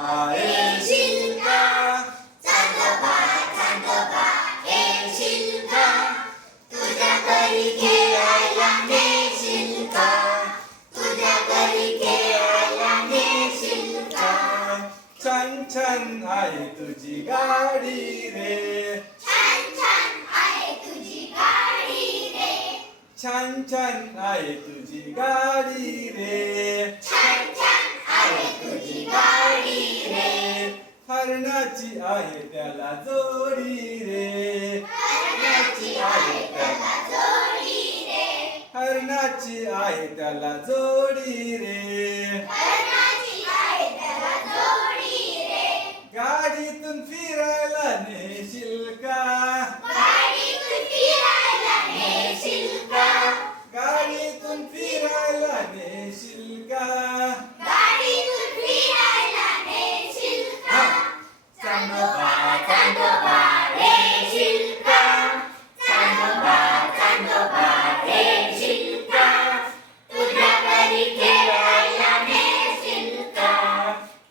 येशील का? चांदोबा चांदोबा येशील का? तुझ्या घरी खेळायला नेशील का? तुझ्या घरी खेळायला नेशील का? छान छान आहे तुझी गाडी रे, छान छान आहे तुझी गाडी रे, छान छान आहे तुझी गाडी रे, छान छान आहे तुझी गाडी रे, हरणाची आहे त्याला जोडी रे, हरणाची आहे त्याला जोडी रे, हरणाची आहे त्याला जोडी रे, हरणाची आहे त्याला जोडी रे, गाडीतून फिरायला नेशील का? गाडीतून फिरायला नेशील का? गाडीतून फिरायला नेशील का? गाडीतून फिरायला नेशील का? चांदोबा चांदोबा येशील का? चांदोबा चांदोबा येशील का? तुझ्या घरी खेळायला नेशील का?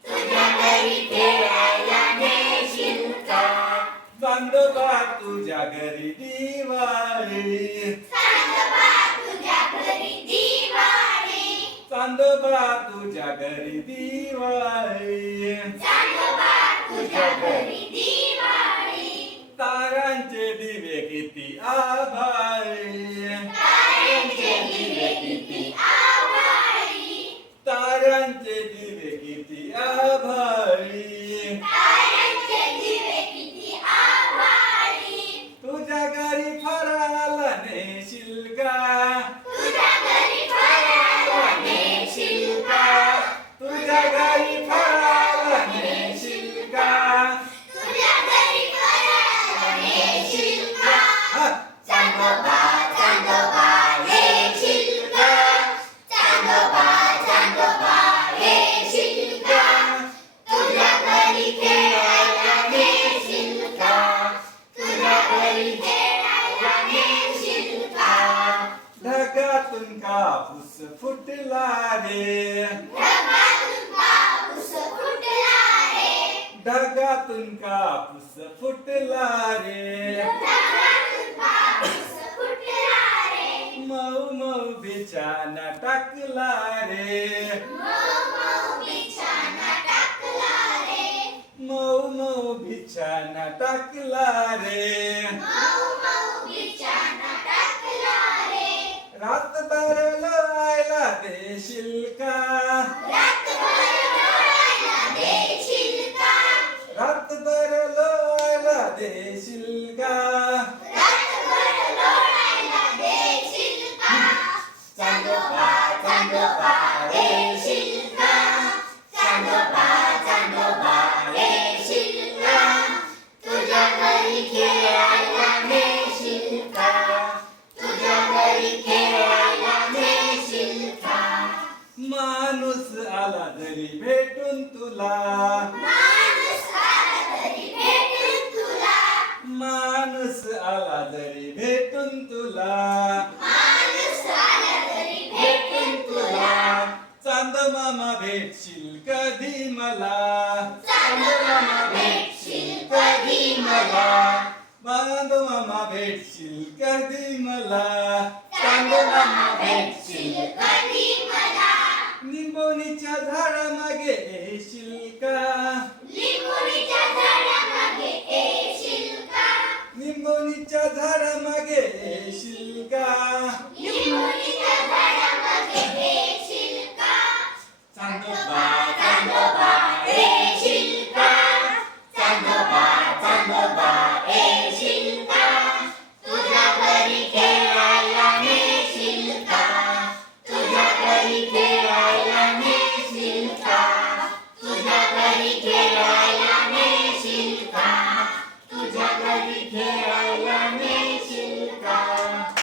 तुझ्या घरी खेळायला नेशील का? चांदोबा तुझ्या घरी दिवाळी, चांदोबा तुझ्या घरी दिवाळी, चांदोबा तुझ्या घरी दिवाळी, चांदोबा तुझ्या घरी दिवाळी, तारांचे दिवे किती आभाळी, ताऱ्यांचे दिवे किती आभाळी, तारांचे दिवे किती आभाळी, ताऱ्यांचे दिवे किती आभाळी, तुझ्या घरी फराळाला नेशील का? तुझ्या घरी फराळाला नेशील का? तुझ्या घरी फराळाला नेशील का? तुझ्या घरी फराळाला नेशील का? हा. चांदोबा चांदोबा येशील का? चांदोबा चांदोबा येशील का? तुझ्या घरी खेळायला नेशील का? तुझ्या घरी खेळायला नेशील का? ढगातून कापूस फुटला रे, ढगातून पाऊस फुटला रे, ढगातून कापूस फुटला रे, ढगातून पाऊस फुटला रे, मऊ मऊ बिछाना टाकला रे, मऊ मऊ बिछाना टाकला रे, मऊ मऊ बिछाना टाकला रे, मऊ मऊ बिछाना टाकला रे, रातभर लोळायला देशील का? रातभर लोळायला देशील का? रातभर लोळायला देशील का? रातभर लोळायला देशील का? चांदोबा चांदोबा येशील का? चांदोबा चांदोबा येशील का? तुझ्या घरी खेळायला नेशील का? तुझ्या घरी खेळायला नेशील का? माणूस आला जरी भेटून तुला, माणूस आला तरी भेटून तुला, माणूस आला जरी भेटून तुला, माणूस आला तरी भेटून तुला, चांदमामा भेटशील कधी मला, चांदमामा भेटशील कधी मला, चांदमामा भेटशील कधी मला, चांदमामा भेटशील कधी